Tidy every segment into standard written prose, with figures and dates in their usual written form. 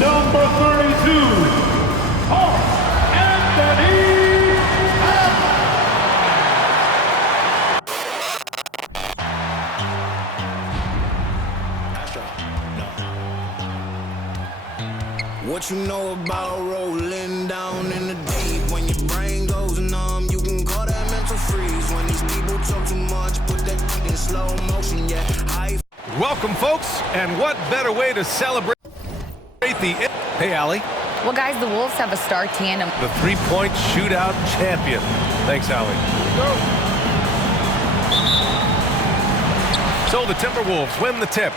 Number 32, Anthony. What you know about rolling down in the deep? When your brain goes numb, you can call that mental freeze. When these people talk too much, put that in slow motion, yeah. Welcome, folks, and what better way to celebrate the... Hey, Allie. Well, guys, the Wolves have a star tandem. The three-point shootout champion. Thanks, Allie. So the Timberwolves win the tip.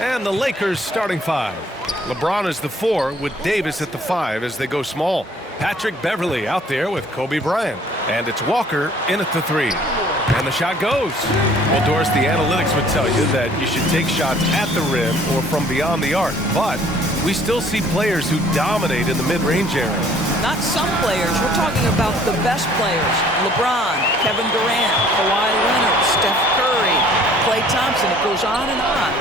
And the Lakers starting five. LeBron is the 4 with Davis at the 5 as they go small. Patrick Beverley out there with Kobe Bryant. And it's Walker in at the 3. And the shot goes. Well, Doris, the analytics would tell you that you should take shots at the rim or from beyond the arc. But we still see players who dominate in the mid-range area. Not some players. We're talking about the best players. LeBron, Kevin Durant, Kawhi Leonard, Steph Curry, Klay Thompson. It goes on and on.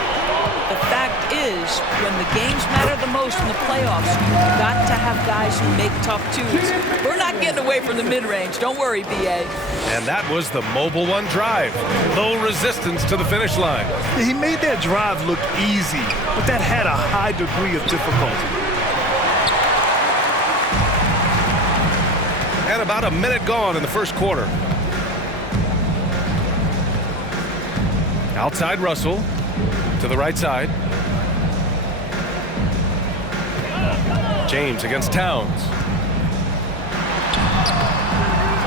The fact is, when the games matter the most in the playoffs, you've got to have guys who make tough twos. We're not getting away from the mid-range. Don't worry, B.A. And that was the Mobile One drive. Low resistance to the finish line. He made that drive look easy, but that had a high degree of difficulty. And about a minute gone in the first quarter. Outside Russell. To the right side. James against Towns.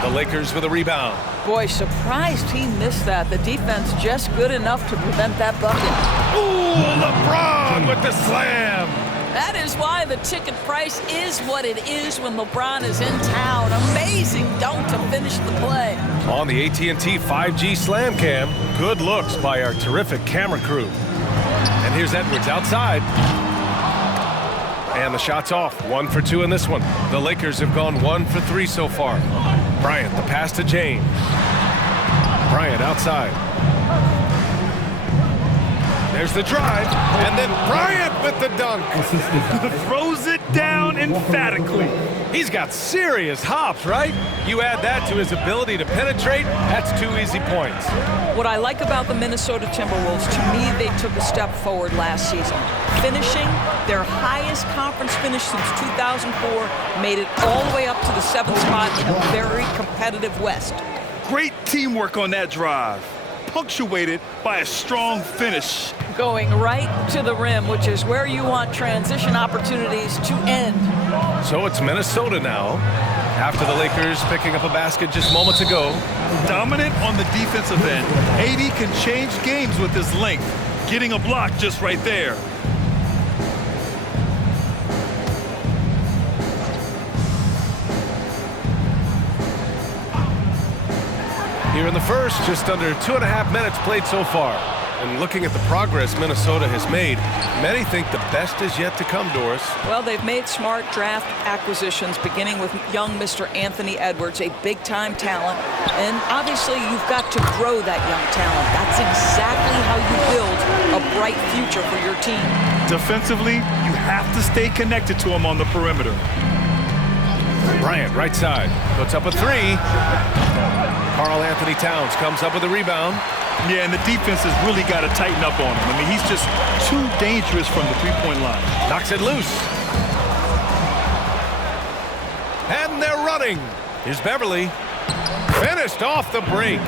The Lakers with a rebound. Boy, surprised he missed that. The defense just good enough to prevent that bucket. Ooh, LeBron with the slam. That is why the ticket price is what it is when LeBron is in town. Amazing dunk to finish the play. On the AT&T 5G Slam Cam, good looks by our terrific camera crew. And here's Edwards outside. And the shot's off. 1 for 2 in this one. The Lakers have gone 1 for 3 so far. Bryant, the pass to James. Bryant outside. There's the drive, and then Bryant with the dunk. Throws it down emphatically. He's got serious hops, right? You add that to his ability to penetrate, that's 2 easy points. What I like about the Minnesota Timberwolves, to me, they took a step forward last season. Finishing their highest conference finish since 2004, made it all the way up to the 7th spot in a very competitive West. Great teamwork on that drive, punctuated by a strong finish. Going right to the rim, which is where you want transition opportunities to end. So it's Minnesota now, after the Lakers picking up a basket just moments ago. Dominant on the defensive end. AD can change games with his length, getting a block just right there. Here in the first, just under 2.5 minutes played so far. And looking at the progress Minnesota has made, many think the best is yet to come, Doris. Well, they've made smart draft acquisitions, beginning with young Mr. Anthony Edwards, a big-time talent. And obviously, you've got to grow that young talent. That's exactly how you build a bright future for your team. Defensively, you have to stay connected to him on the perimeter. Bryant, right side, puts up a 3. Karl Anthony Towns comes up with a rebound. Yeah, and the defense has really got to tighten up on him. I mean, he's just too dangerous from the three-point line. Knocks it loose. And they're running. Here's Beverley. Finished off the break.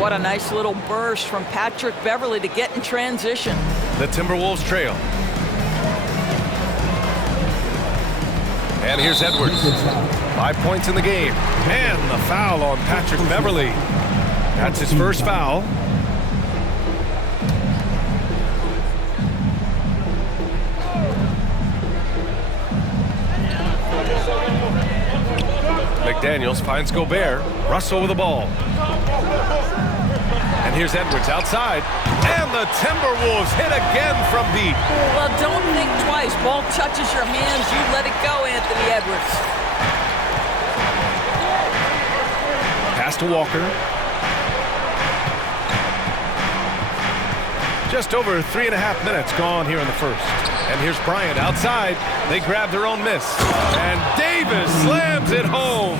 What a nice little burst from Patrick Beverley to get in transition. The Timberwolves trail. And here's Edwards. 5 points in the game. And the foul on Patrick Beverley. That's his first foul. McDaniels finds Gobert. Russell with the ball. And here's Edwards outside. And the Timberwolves hit again from deep. Well, don't think twice. Ball touches your hands, you let it go, Anthony Edwards. Pass to Walker. Just over 3.5 minutes gone here in the first. And here's Bryant outside. They grab their own miss. And Davis slams it home.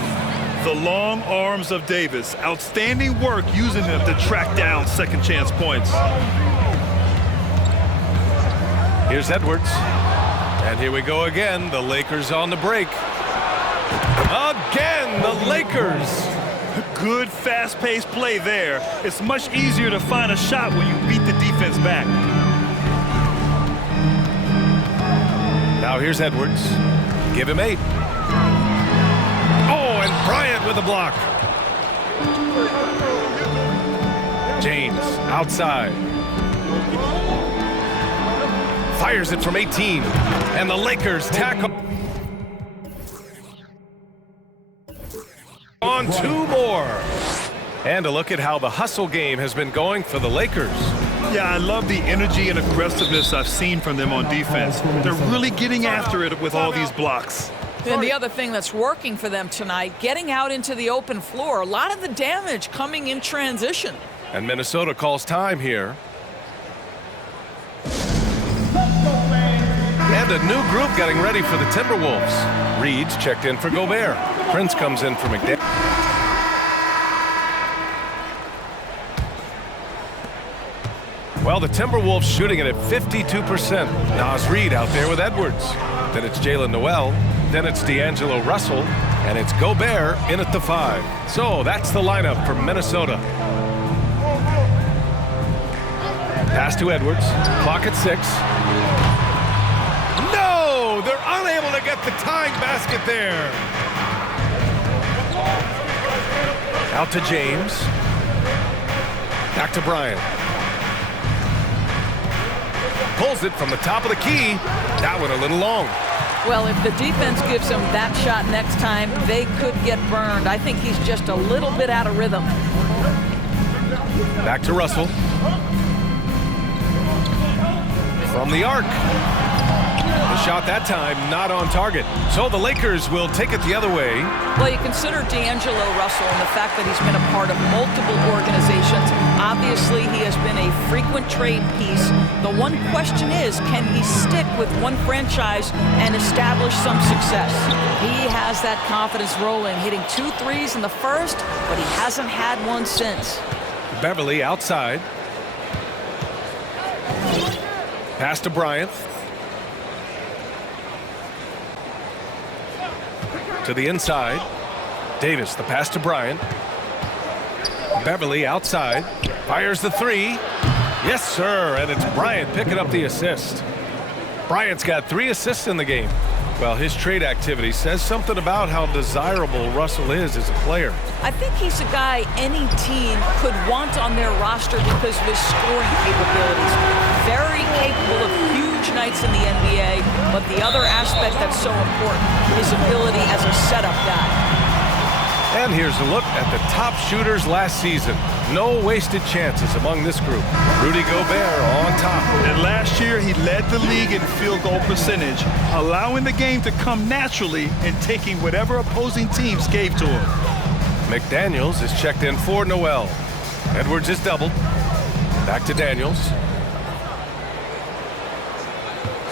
The long arms of Davis. Outstanding work using them to track down second chance points. Here's Edwards. And here we go again. The Lakers on the break. Again, the Lakers. Good fast-paced play there. It's much easier to find a shot when you beat the defense back. Now here's Edwards. Give him 8. Oh, and Bryant with a block. James outside. Fires it from 18. And the Lakers tackle on 2 more. And a look at how the hustle game has been going for the Lakers. Yeah, I love the energy and aggressiveness I've seen from them on defense. They're really getting after it with all these blocks. And the other thing that's working for them tonight, getting out into the open floor. A lot of the damage coming in transition. And Minnesota calls time here. And a new group getting ready for the Timberwolves. Reed's checked in for Gobert. Prince comes in for McDaniel. Well, the Timberwolves shooting it at 52%. Nas Reed out there with Edwards. Then it's Jalen Noel. Then it's D'Angelo Russell. And it's Gobert in at the 5. So that's the lineup for Minnesota. Pass to Edwards. Clock at 6. No! They're unable to get the tying basket there. Out to James. Back to Bryant. Pulls it from the top of the key. That one a little long. Well, if the defense gives him that shot next time, they could get burned. I think he's just a little bit out of rhythm. Back to Russell. From the arc. The shot that time not on target. So the Lakers will take it the other way. Well, you consider D'Angelo Russell and the fact that he's been a part of multiple organizations. Obviously, he has been a frequent trade piece. The one question is, can he stick with one franchise and establish some success? He has that confidence rolling, hitting 2 threes in the first, but he hasn't had one since. Beverly outside. Pass to Bryant. To the inside. Davis, the pass to Bryant. Beverly outside. Fires the 3. Yes, sir. And it's Bryant picking up the assist. Bryant's got 3 assists in the game. Well, his trade activity says something about how desirable Russell is as a player. I think he's a guy any team could want on their roster because of his scoring capabilities. Very capable of huge nights in the NBA, but the other aspect that's so important, his ability as a setup guy. And here's a look at the top shooters last season. No wasted chances among this group. Rudy Gobert on top. And last year, he led the league in field goal percentage, allowing the game to come naturally and taking whatever opposing teams gave to him. McDaniels is checked in for Noel. Edwards is doubled. Back to Daniels.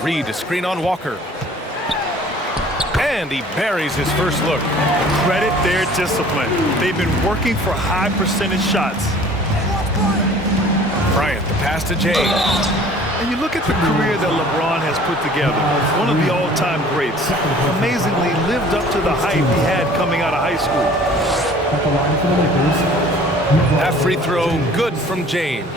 Reed, a screen on Walker. And he buries his first look. Credit their discipline. They've been working for high percentage shots. Bryant, the pass to James. And you look at the career that LeBron has put together. One of the all-time greats. Amazingly lived up to the hype he had coming out of high school. That free throw good from James.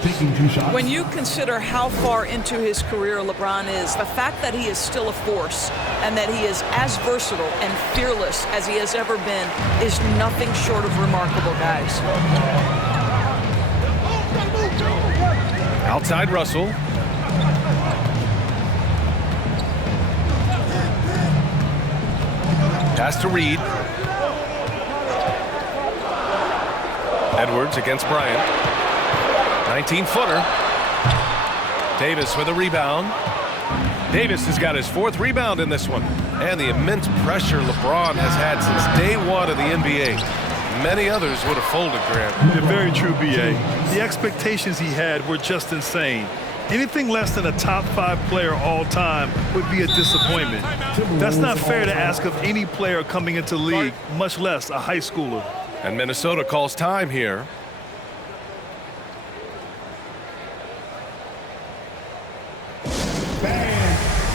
When you consider how far into his career LeBron is, the fact that he is still a force and that he is as versatile and fearless as he has ever been is nothing short of remarkable, guys. Outside Russell. Pass to Reed. Edwards against Bryant. 19-footer. Davis with a rebound. Davis has got his 4th rebound in this one. And the immense pressure LeBron has had since day 1 of the NBA. Many others would have folded, Grant. Yeah, very true, B.A. The expectations he had were just insane. Anything less than a top 5 player all time would be a disappointment. That's not fair to ask of any player coming into the league, much less a high schooler. And Minnesota calls time here.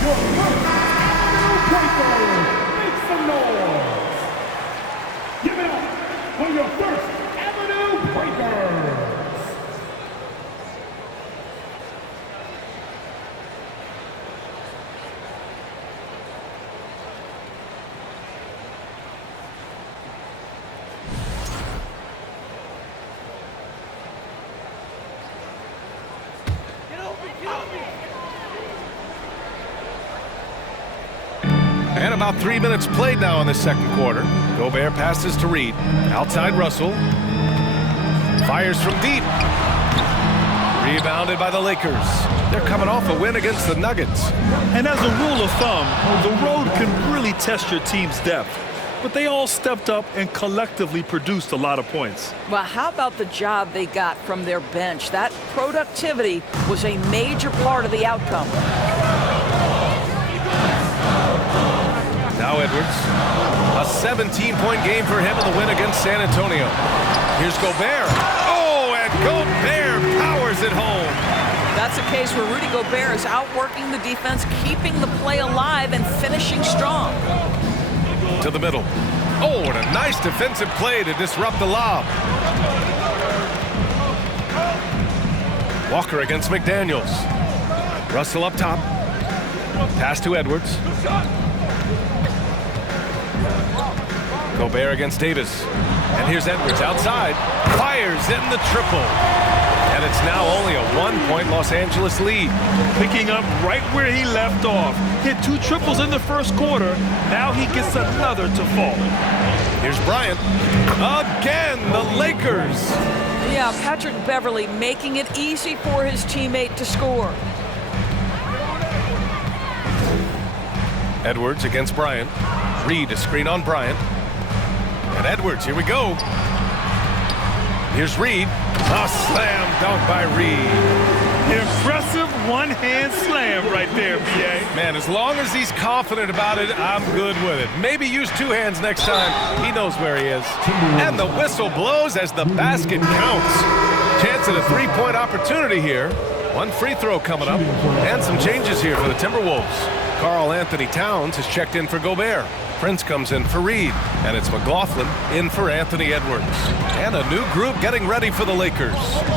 Your first breaker. Make some noise. Give it up for your first Avenue Breakers. And about 3 minutes played now in the second quarter. Gobert passes to Reed. Outside Russell. Fires from deep. Rebounded by the Lakers. They're coming off a win against the Nuggets. And as a rule of thumb, the road can really test your team's depth. But they all stepped up and collectively produced a lot of points. Well, how about the job they got from their bench? That productivity was a major part of the outcome. Now Edwards. A 17-point game for him in the win against San Antonio. Here's Gobert. Oh, and Gobert powers it home. That's a case where Rudy Gobert is outworking the defense, keeping the play alive, and finishing strong. To the middle. Oh, and a nice defensive play to disrupt the lob. Walker against McDaniels. Russell up top. Pass to Edwards. Gobert against Davis. And here's Edwards outside. Fires in the triple. And it's now only a 1-point Los Angeles lead. Picking up right where he left off. Hit 2 triples in the first quarter. Now he gets another to fall. Here's Bryant. Again, the Lakers. Yeah, Patrick Beverley making it easy for his teammate to score. Edwards against Bryant. Reed a screen on Bryant. And Edwards, here we go. Here's Reed. A slam dunk by Reed. Impressive one-hand slam right there, BA. Man, as long as he's confident about it, I'm good with it. Maybe use 2 hands next time. He knows where he is. And the whistle blows as the basket counts. Chance at a 3-point opportunity here. 1 free throw coming up. And some changes here for the Timberwolves. Karl Anthony Towns has checked in for Gobert. Prince comes in for Reed. And it's McLaughlin in for Anthony Edwards. And a new group getting ready for the Lakers.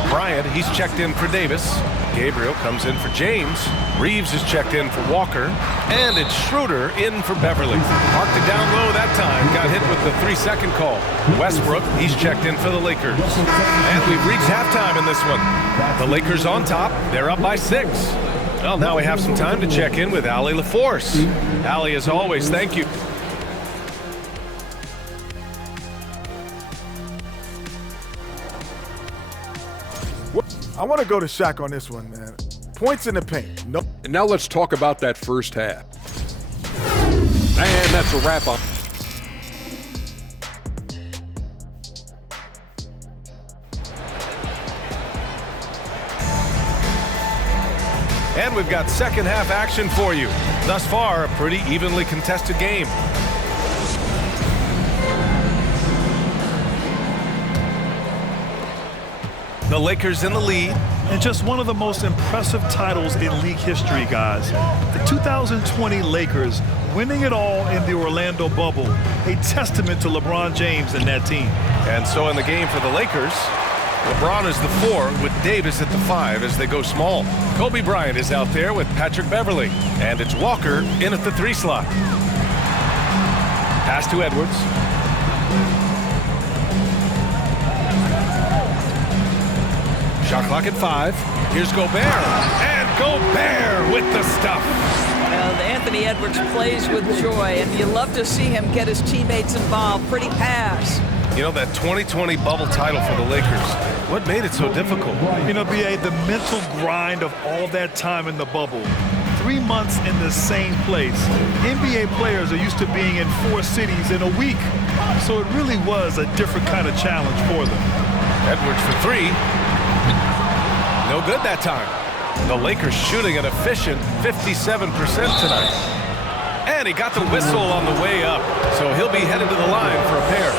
Bryant, he's checked in for Davis. Gabriel comes in for James. Reeves is checked in for Walker. And it's Schroeder in for Beverly. Marked it down low that time. Got hit with the 3-second call. Westbrook, he's checked in for the Lakers. And we've reached halftime in this one. The Lakers on top. They're up by 6. Well, now we have some time to check in with Allie LaForce. Allie, as always, thank you. I want to go to Shaq on this one, man. Points in the paint. No. And now let's talk about that first half. And that's a wrap up. And we've got second half action for you. Thus far, a pretty evenly contested game. The Lakers in the lead. And just one of the most impressive titles in league history, guys. The 2020 Lakers winning it all in the Orlando bubble. A testament to LeBron James and that team. And so in the game for the Lakers, LeBron is the 4 with Davis at the 5 as they go small. Kobe Bryant is out there with Patrick Beverley. And it's Walker in at the 3 slot. Pass to Edwards. Shot clock at 5. Here's Gobert. And Gobert with the stuff. Well, Anthony Edwards plays with joy, and you love to see him get his teammates involved. Pretty pass. You know, that 2020 bubble title for the Lakers, what made it so difficult? You know, BA, the mental grind of all that time in the bubble. 3 months in the same place. NBA players are used to being in 4 cities in a week. So it really was a different kind of challenge for them. Edwards for 3. No good that time. The Lakers shooting an efficient 57% tonight. And he got the whistle on the way up, so he'll be headed to the line for a pair.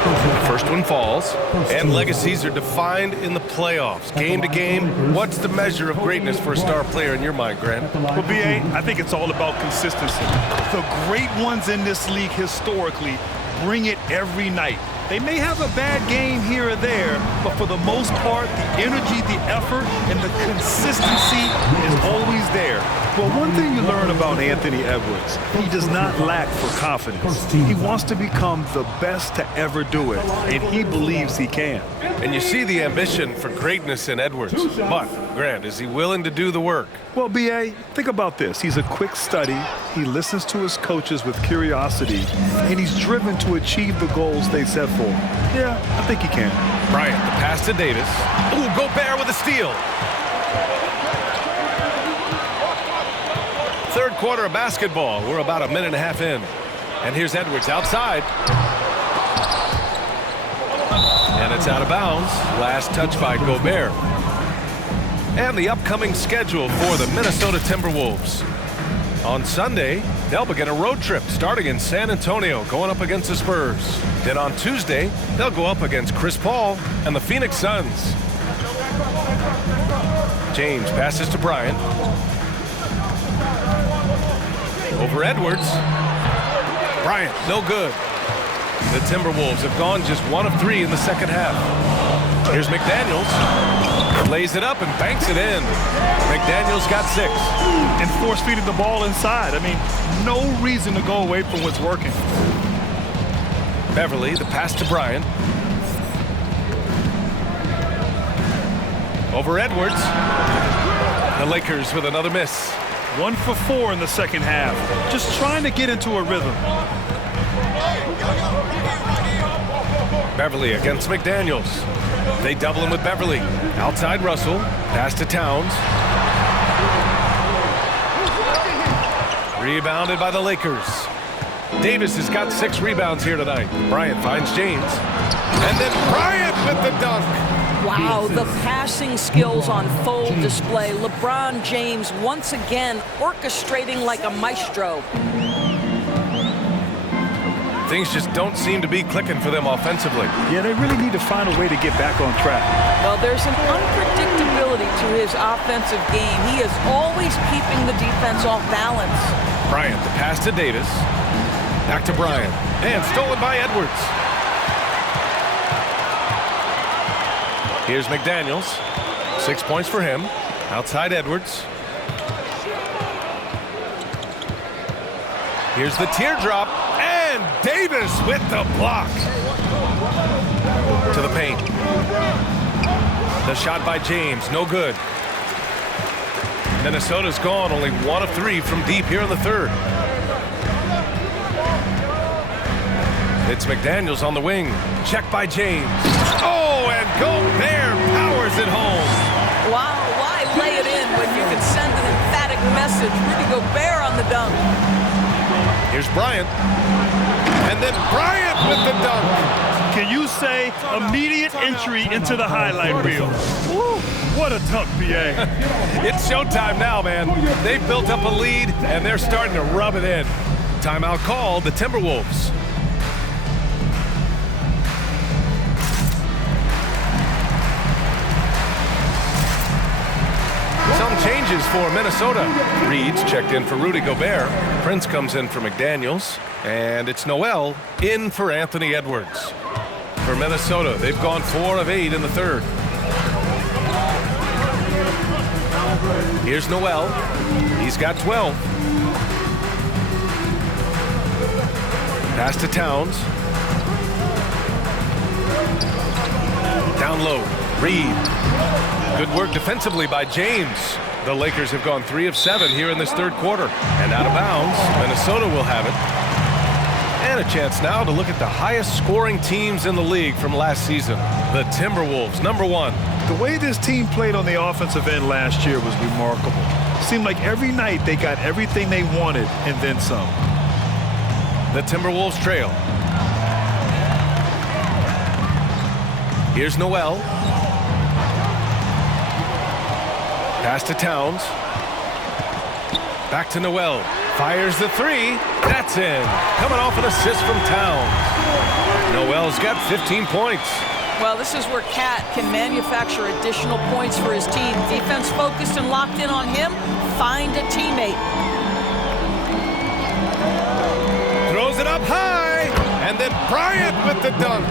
The first one falls, and legacies are defined in the playoffs. Game to game, what's the measure of greatness for a star player in your mind, Grant? Well, B.A., I think it's all about consistency. The great ones in this league historically bring it every night. They may have a bad game here or there, but for the most part, the energy, the effort, and the consistency is always there. Well, one thing you learn about Anthony Edwards, he does not lack for confidence. He wants to become the best to ever do it, and he believes he can. And you see the ambition for greatness in Edwards. But, Grant, is he willing to do the work? Well, B.A., think about this. He's a quick study. He listens to his coaches with curiosity, and he's driven to achieve the goals they set for him. Yeah, I think he can. Bryant, the pass to Davis. Ooh, Gobert with a steal. Third quarter of basketball. We're about a minute and a half in. And here's Edwards outside. And it's out of bounds. Last touch by Gobert. And the upcoming schedule for the Minnesota Timberwolves. On Sunday, they'll begin a road trip starting in San Antonio, going up against the Spurs. Then on Tuesday, they'll go up against Chris Paul and the Phoenix Suns. James passes to Bryant. Over Edwards. Bryant, no good. The Timberwolves have gone just 1 of 3 in the second half. Here's McDaniels. Lays it up and banks it in. McDaniels got 6. And force-feeding the ball inside. I mean, no reason to go away from what's working. Beverly, the pass to Bryant. Over Edwards. The Lakers with another miss. 1 for 4 in the second half. Just trying to get into a rhythm. Beverly against McDaniels. They double him with Beverly. Outside Russell. Pass to Towns. Rebounded by the Lakers. Davis has got 6 rebounds here tonight. Bryant finds James. And then Bryant with the dunk. Wow, the passing skills on full display. LeBron James once again orchestrating like a maestro. Things just don't seem to be clicking for them offensively. Yeah, they really need to find a way to get back on track. Well, there's an unpredictability to his offensive game. He is always keeping the defense off balance. Bryant, the pass to Davis. Back to Bryant. And stolen by Edwards. Here's McDaniels. 6 points for him. Outside Edwards. Here's the teardrop. And Davis with the block. To the paint. The shot by James. No good. Minnesota's gone only 1 of 3 from deep here in the third. It's McDaniels on the wing. Check by James. Oh, and Gobert powers it home. Wow, why lay it in when you can send an emphatic message? Rudy Gobert on the dunk. Here's Bryant. And then Bryant with the dunk. Can you say immediate entry into the highlight reel? Woo, what a dunk, B.A. It's showtime now, man. They've built up a lead, and they're starting to rub it in. Timeout called, the Timberwolves. Some changes for Minnesota. Reed's checked in for Rudy Gobert. Prince comes in for McDaniels. And it's Noel in for Anthony Edwards. For Minnesota, they've gone 4 of 8 in the third. Here's Noel. He's got 12. Pass to Towns. Down low. Reed. Good work defensively by James. The Lakers have gone 3 of 7 here in this third quarter. And out of bounds, Minnesota will have it. And a chance now to look at the highest scoring teams in the league from last season. The Timberwolves, number 1. The way this team played on the offensive end last year was remarkable. Seemed like every night they got everything they wanted and then some. The Timberwolves trail. Here's Noel. Pass to Towns. Back to Noel. Fires the three. That's in. Coming off an assist from Towns. Noel's got 15 points. Well, this is where Cat can manufacture additional points for his team. Defense focused and locked in on him. Find a teammate. Throws it up high. And then Bryant with the dunk.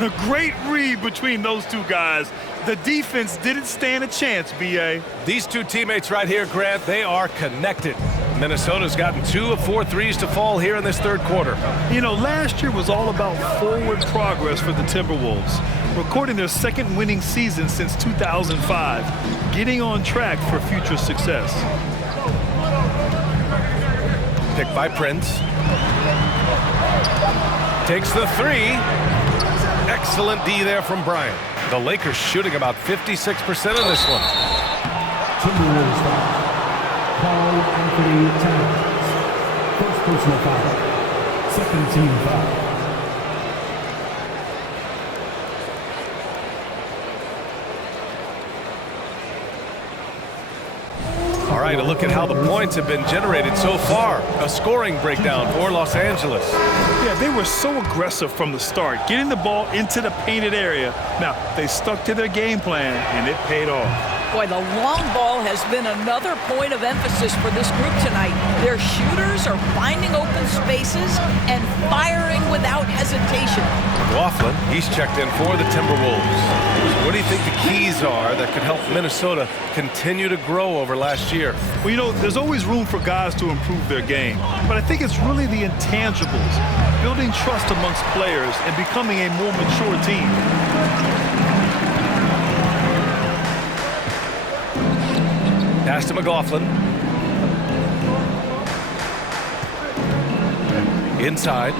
A great read between those two guys. The defense didn't stand a chance, B.A. These two teammates right here, Grant, they are connected. Minnesota's gotten 2 of 4 threes to fall here in this third quarter. You know, last year was all about forward progress for the Timberwolves, recording their second winning season since 2005, getting on track for future success. Picked by Prince. Takes the three. Excellent D there from Bryant. The Lakers shooting about 56% in this one. Timberwolves foul. Carl Anthony Towns. First personal foul. Second team foul. All right, a look at how the points have been generated so far. A scoring breakdown for Los Angeles. Yeah, they were so aggressive from the start, getting the ball into the painted area. Now, they stuck to their game plan, and it paid off. Boy, the long ball has been another point of emphasis for this group tonight. Their shooters are finding open spaces and firing without hesitation. McLaughlin, he's checked in for the Timberwolves. What do you think the keys are that could help Minnesota continue to grow over last year? Well, you know, there's always room for guys to improve their game. But I think it's really the intangibles, building trust amongst players and becoming a more mature team. Pass to McLaughlin. Inside.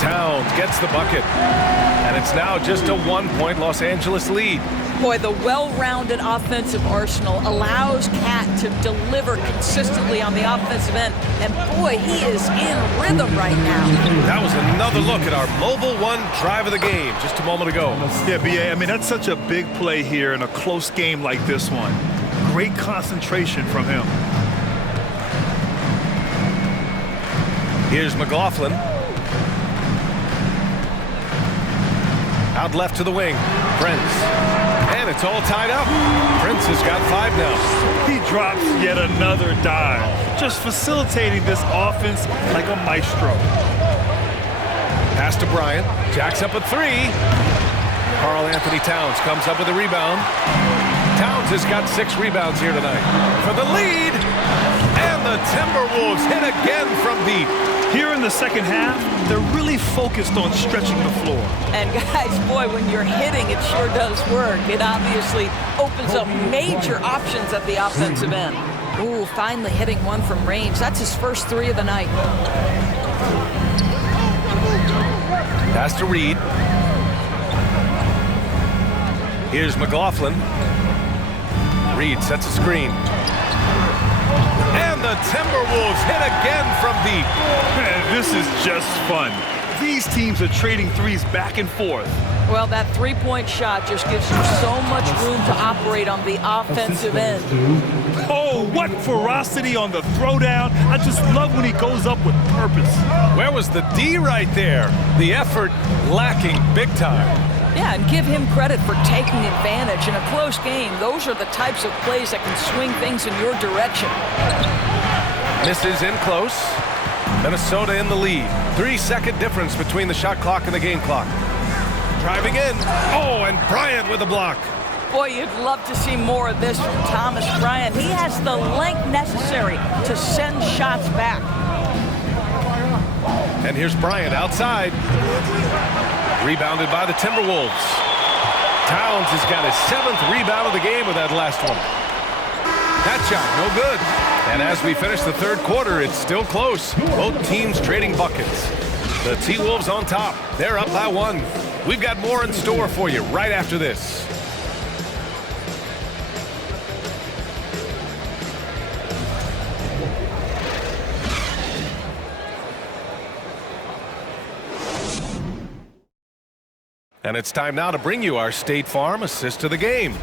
Towns gets the bucket. And it's now just a 1-point Los Angeles lead. Boy, the well-rounded offensive arsenal allows Cat to deliver consistently on the offensive end. And boy, he is in rhythm right now. That was another look at our Mobile One drive of the game just a moment ago. Yeah, B.A., I mean, that's such a big play here in a close game like this one. Great concentration from him. Here's McLaughlin. Out left to the wing. Prince. And it's all tied up. Prince has got 5 now. He drops yet another dime, just facilitating this offense like a maestro. Pass to Bryant. Jacks up a 3. Karl Anthony Towns comes up with a rebound. Towns has got 6 rebounds here tonight. For the lead. And the Timberwolves hit again from deep. Here in the second half, they're really focused on stretching the floor. And guys, boy, when you're hitting, it sure does work. It obviously opens up major options at the offensive end. Ooh, finally hitting one from range. That's his first 3 of the night. Pass to Reed. Here's McLaughlin. Reed sets a screen. And the Timberwolves hit again from deep. Man, this is just fun. These teams are trading threes back and forth. Well, that three-point shot just gives you so much room to operate on the offensive end. Oh, what ferocity on the throwdown. I just love when he goes up with purpose. Where was the D right there? The effort lacking big time. Yeah, and give him credit for taking advantage. In a close game, those are the types of plays that can swing things in your direction. Misses in close. Minnesota in the lead. 3-second difference between the shot clock and the game clock. Driving in. Oh, and Bryant with a block. Boy, you'd love to see more of this from Thomas Bryant. He has the length necessary to send shots back. And here's Bryant outside. Rebounded by the Timberwolves. Towns has got his 7th rebound of the game with that last one. That shot, no good. And as we finish the third quarter, it's still close. Both teams trading buckets. The T-Wolves on top. They're up by 1. We've got more in store for you right after this. And it's time now to bring you our State Farm assist of the game.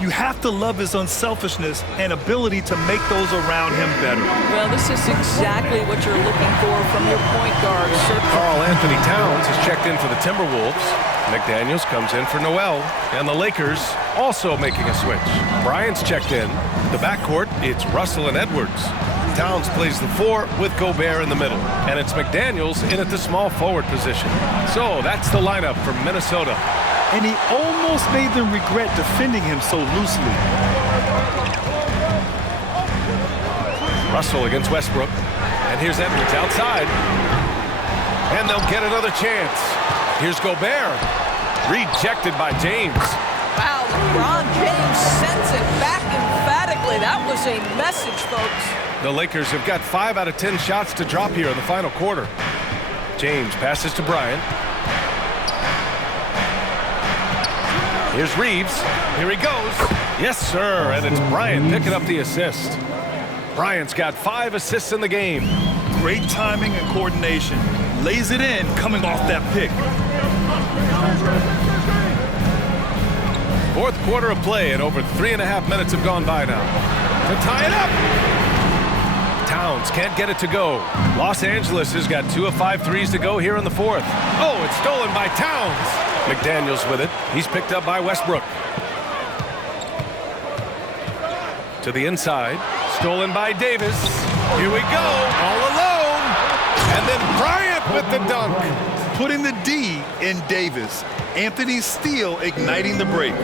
You have to love his unselfishness and ability to make those around him better. Well, this is exactly what you're looking for from your point guard. Karl Anthony Towns has checked in for the Timberwolves. McDaniels comes in for Noel. And the Lakers also making a switch. Bryant's checked in. The backcourt, it's Russell and Edwards. Towns plays the 4 with Gobert in the middle. And it's McDaniels in at the small forward position. So that's the lineup for Minnesota. And he almost made them regret defending him so loosely. Russell against Westbrook. And here's Edwards outside. And they'll get another chance. Here's Gobert. Rejected by James. Wow, LeBron James sends it back emphatically. That was a message, folks. The Lakers have got 5 out of 10 shots to drop here in the final quarter. James passes to Bryant. Here's Reeves. Here he goes. Yes, sir. And it's Bryant picking up the assist. Bryant's got 5 assists in the game. Great timing and coordination. Lays it in coming off that pick. Fourth quarter of play, and over 3.5 minutes have gone by now. To tie it up. Towns can't get it to go. Los Angeles has got 2 of 5 threes to go here in the fourth. Oh, it's stolen by Towns. McDaniels with it. He's picked up by Westbrook. To the inside. Stolen by Davis. Here we go. All alone. And then Bryant with the dunk. Putting the D in Davis. Anthony Steele igniting the break.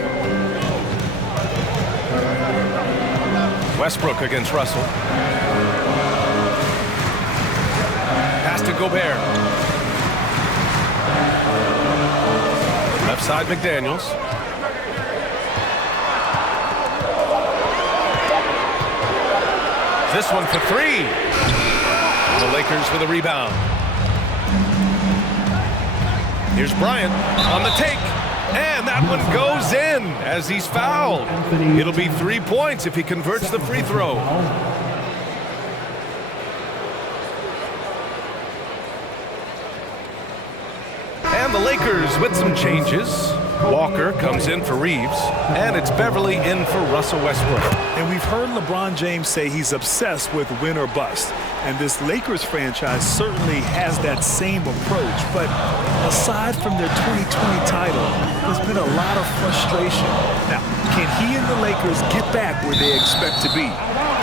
Westbrook against Russell. Pass to Gobert. Left side, McDaniels. This one for 3. The Lakers with a rebound. Here's Bryant on the take. And that one goes in as he's fouled. It'll be 3 points if he converts the free throw. And the Lakers with some changes. Walker comes in for Reeves, and it's Beverly in for Russell Westbrook. And we've heard LeBron James say he's obsessed with win or bust. And this Lakers franchise certainly has that same approach. But aside from their 2020 title, there's been a lot of frustration. Now, can he and the Lakers get back where they expect to be?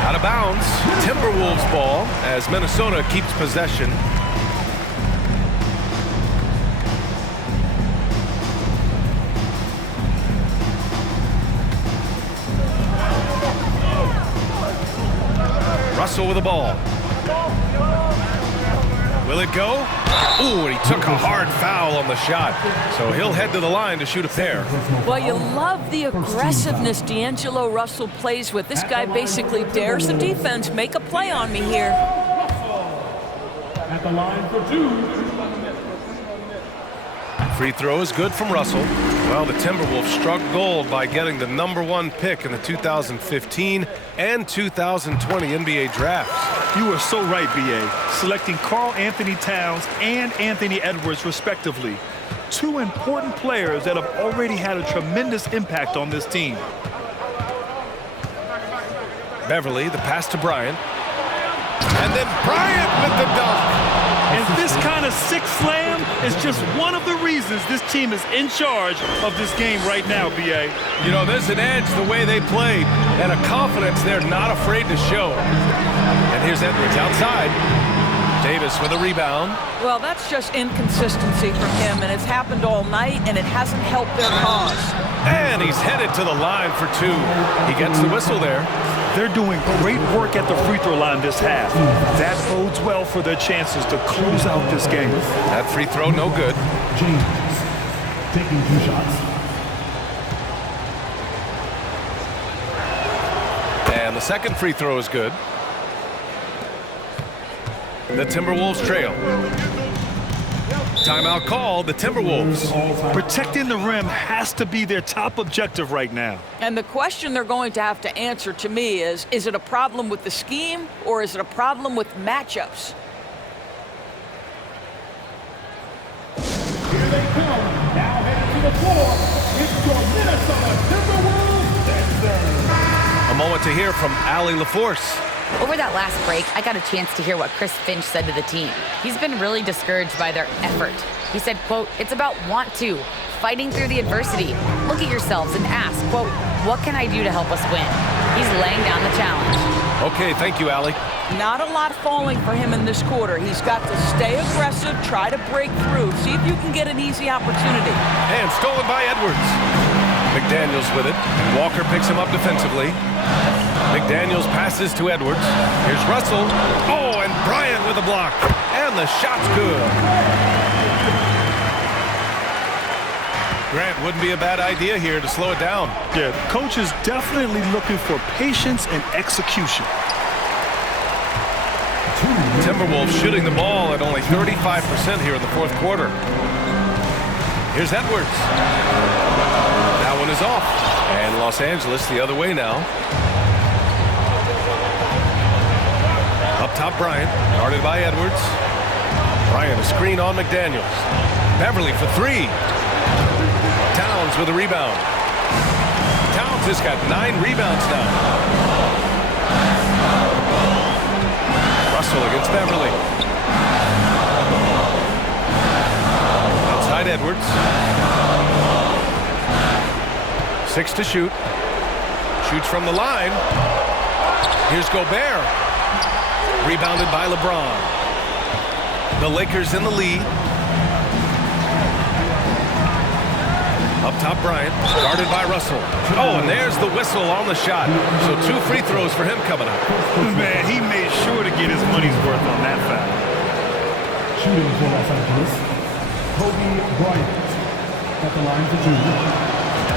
Out of bounds, Timberwolves ball as Minnesota keeps possession. Russell with the ball. Will it go? Ooh, and he took a hard foul on the shot. So he'll head to the line to shoot a pair. Well, you love the aggressiveness D'Angelo Russell plays with. This guy basically dares the defense. Make a play on me here. At the line for 2. Free throw is good from Russell. Well, the Timberwolves struck gold by getting the #1 pick in the 2015 and 2020 NBA drafts. You are so right, B.A. Selecting Karl Anthony Towns and Anthony Edwards, respectively. 2 important players that have already had a tremendous impact on this team. Beverly, the pass to Bryant. And then Bryant with the dunk. And this kind of sick slam is just one of the reasons this team is in charge of this game right now, B.A. You know, there's an edge the way they played and a confidence they're not afraid to show. And here's Edwards outside. Davis with a rebound. Well, that's just inconsistency from him, and it's happened all night, and it hasn't helped their cause. And he's headed to the line for 2. He gets the whistle there. They're doing great work at the free throw line this half. That bodes well for their chances to close out this game. That free throw, no good. James taking 2 shots. And the second free throw is good. The Timberwolves trail. Timeout called, the Timberwolves. Protecting the rim has to be their top objective right now. And the question they're going to have to answer to me is it a problem with the scheme or is it a problem with matchups? Here they come. Now headed to the floor. It's your Minnesota Timberwolves and the moment to hear from Allie LaForce. Over that last break, I got a chance to hear what Chris Finch said to the team. He's been really discouraged by their effort. He said, quote, "It's about want to, fighting through the adversity. Look at yourselves and ask, quote, what can I do to help us win?" He's laying down the challenge. Okay, thank you, Allie. Not a lot falling for him in this quarter. He's got to stay aggressive, try to break through, see if you can get an easy opportunity. And stolen by Edwards. McDaniels with it. Walker picks him up defensively. McDaniels passes to Edwards. Here's Russell. Oh, and Bryant with a block. And the shot's good. Grant, wouldn't be a bad idea here to slow it down. Yeah, the coach is definitely looking for patience and execution. Timberwolves shooting the ball at only 35% here in the fourth quarter. Here's Edwards. That one is off. And Los Angeles the other way now. Up top, Bryant, guarded by Edwards. Bryant, a screen on McDaniels. Beverly for three. Towns with a rebound. Towns has got 9 rebounds now. Russell against Beverly. Outside Edwards. 6 to shoot. Shoots from the line. Here's Gobert. Rebounded by LeBron. The Lakers in the lead. Up top, Bryant, guarded by Russell. Oh, and there's the whistle on the shot. So 2 free throws for him coming up. Man, he made sure to get his money's worth on that foul. Shooting for Los Angeles, Kobe Bryant at the line for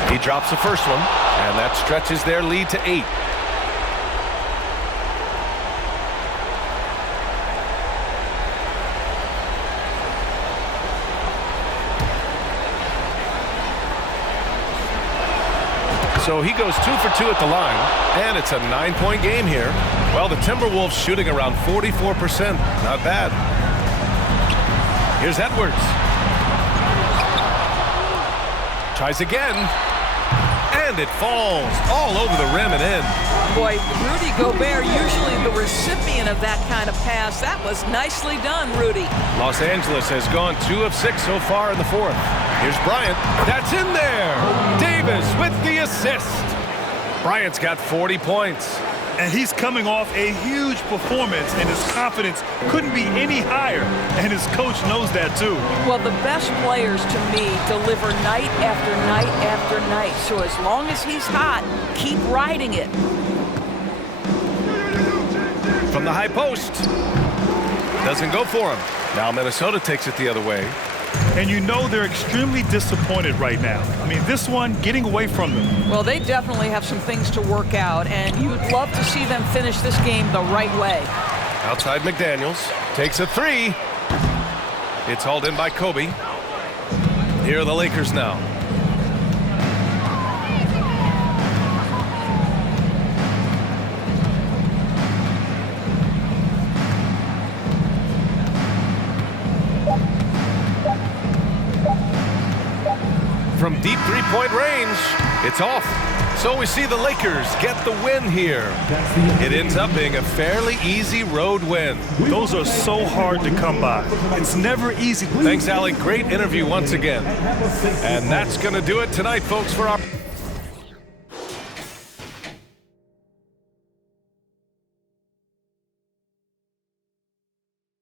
2. He drops the first one, and that stretches their lead to 8. So he goes 2 for 2 at the line, and it's a 9-point game here. Well, the Timberwolves shooting around 44%. Not bad. Here's Edwards. Tries again. And it falls all over the rim and in. Boy, Rudy Gobert, usually the recipient of that kind of pass. That was nicely done, Rudy. Los Angeles has gone 2 of 6 so far in the fourth. Here's Bryant. That's in there. Davis with the assist. Bryant's got 40 points. And he's coming off a huge performance, and his confidence couldn't be any higher. And his coach knows that, too. Well, the best players, to me, deliver night after night after night. So as long as he's hot, keep riding it. From the high post. Doesn't go for him. Now Minnesota takes it the other way. And you know they're extremely disappointed right now. I mean, this one getting away from them. Well, they definitely have some things to work out, and you'd love to see them finish this game the right way. Outside McDaniels. Takes a 3. It's hauled in by Kobe. Here are the Lakers now. From deep three-point range, it's off. So we see the Lakers get the win here. It ends up being a fairly easy road win. Those are so hard to come by. It's never easy. Thanks, Allie. Great interview once again. And that's going to do it tonight, folks, for our